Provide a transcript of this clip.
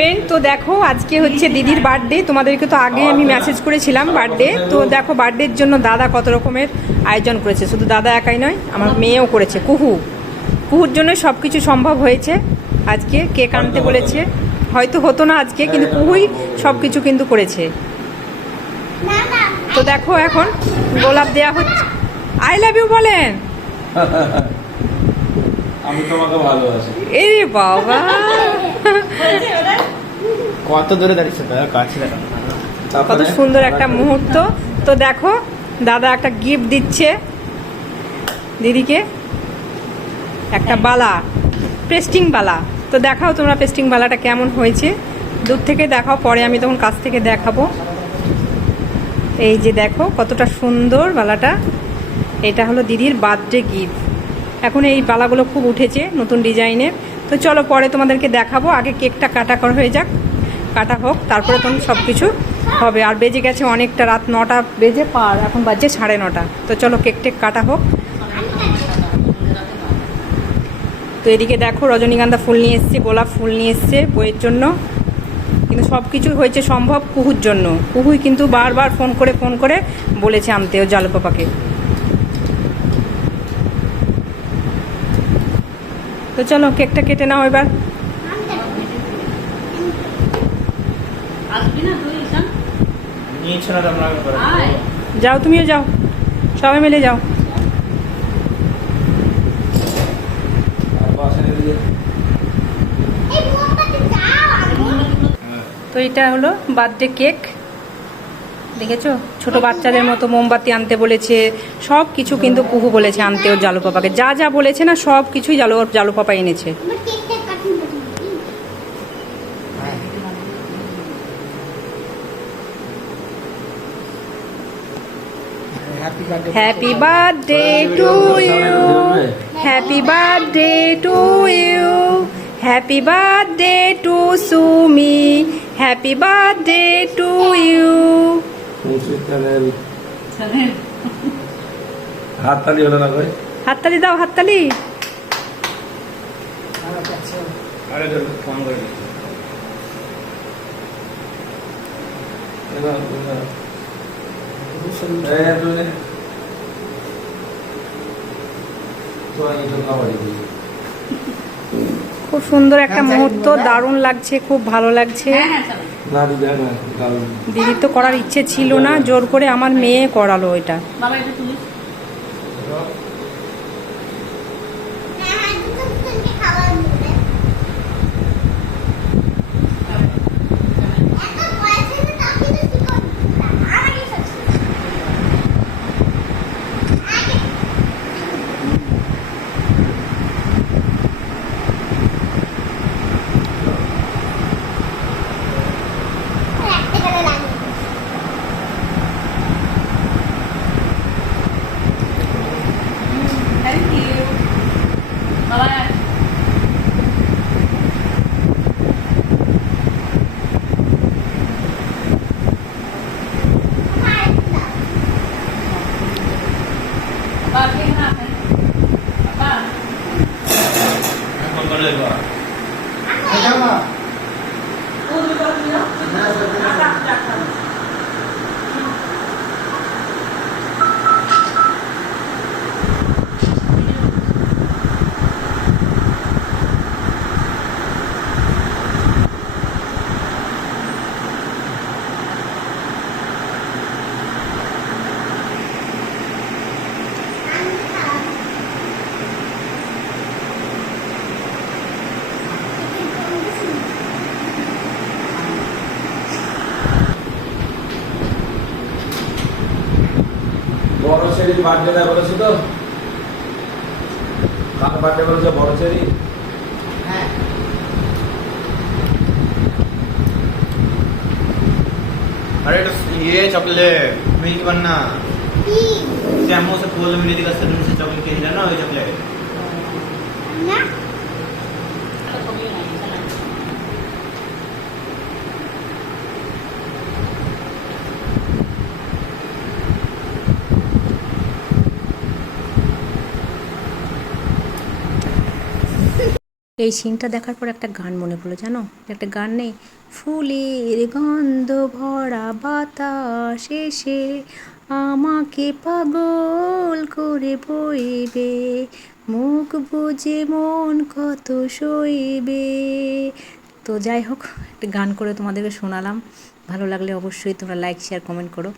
Friend তো দেখো আজকে হচ্ছে দিদির বার্থডে তোমাদেরকে তো আগে আমি মেসেজ করেছিলাম বার্থডে তো দেখো বার্থডের জন্য দাদা কত রকমের আয়োজন করেছে। শুধু দাদা একাই নয় আমার মেয়েও করেছে কুহু। কুহুর জন্য সব কিছু সম্ভব হয়েছে। আজকে কেক আনতে বলেছে। হয়তো হতো না আজকে কিন্তু কুহুই সব কিছু কিন্তু করেছে। তো দেখো এখন গোলাপ দেয়া হচ্ছে। আই লাভ ইউ বলেন। আমি তোমাকে ভালোবাসি। এই বাবা। কত দূরে দাঁড়িয়েছে দাদা? কাছে কত সুন্দর একটা মুহূর্ত। তো দেখো দাদা একটা গিফট দিচ্ছে দিদিকে। একটা বালা পেস্টিং বালা। তো দেখাও তোমরা পেস্টিং বালাটা কেমন হয়েছে। দূর থেকে দেখাও পরে আমি তখন কাছ থেকে দেখাবো। এই যে দেখো কতটা সুন্দর বালাটা। এটা হলো দিদির বার্থডে গিফট এখন এই বালাগুলো খুব উঠেছে নতুন ডিজাইনের। তো চলো পরে তোমাদেরকে দেখাবো আগে কেকটা কাটা করা হয়ে যাক। কাটা হোক, তারপরে তখন সব কিছু হবে। আর বেজে গেছে অনেকটা, রাত নটা বেজে পার, এখন বাজছে সাড়ে নটা। তো চলো কেক টেক কাটা হোক। তো এদিকে দেখো রজনীগন্ধা ফুল নিয়ে এসছে, গোলাপ ফুল নিয়ে এসছে বইয়ের জন্য। কিন্তু সব কিছু হয়েছে সম্ভব কুহুর জন্য। কুহুই কিন্তু বারবার ফোন করে ফোন করে বলেছে আনতে ও জালু পাপাকে তো চলো কেকটা কেটে নাও এবার আসবি না তুই ঈশান? নিয়েছো না তোমরা আগে করে। আয়। যাও তুমিও যাও। সবাই মিলে যাও। তো এটা হলো বার্থডে কেক দেখেছ? ছোট বাচ্চাদের মতো মোমবাতি আনতে বলেছে। সব কিছু কিন্তু কুহু বলেছে আনতে ওর জালু পাপাকে যা যা বলেছে না সব কিছুই জালু জালু পাপা এনেছে happy birthday to you happy birthday to you happy birthday to Sumi happy birthday to you হাততালি হলো না ভাই? হাততালি দাও হাততালি। আরে ফোন করে। খুব সুন্দর একটা মুহূর্ত দারুণ লাগছে খুব ভালো লাগছে। হ্যাঁ, হ্যাঁ, দিদি দিদির তো করার ইচ্ছে ছিল না জোর করে আমার মেয়ে করালো এটা বাবা এটা তুলিস থ্যাংক ইউ বাবা বাবা ঠিক না আছে বাবা ফোন করে দেবো বড় ছেড়ি বার্থডে দেয় বলেছে তো কার বার্থডে বলেছে বড় ছেড়ি अरे तो ये चॉकलेट मिल्क बनना शैम्पू से फूल मिली थी सलून से चॉकलेट के ना वो चॉकलेट এই সিনটা দেখার পর একটা গান মনে পড়ল, জানো? একটা গান নেই, ফুলের গন্ধ ভরা বাতাস এসে আমাকে পাগল করে বইবে, মুখ বুঝে মন কত সইবে। তো যাই হোক, একটা গান করে তোমাদেরকে শোনালাম। ভালো লাগলে অবশ্যই তোমরা লাইক শেয়ার কমেন্ট করো।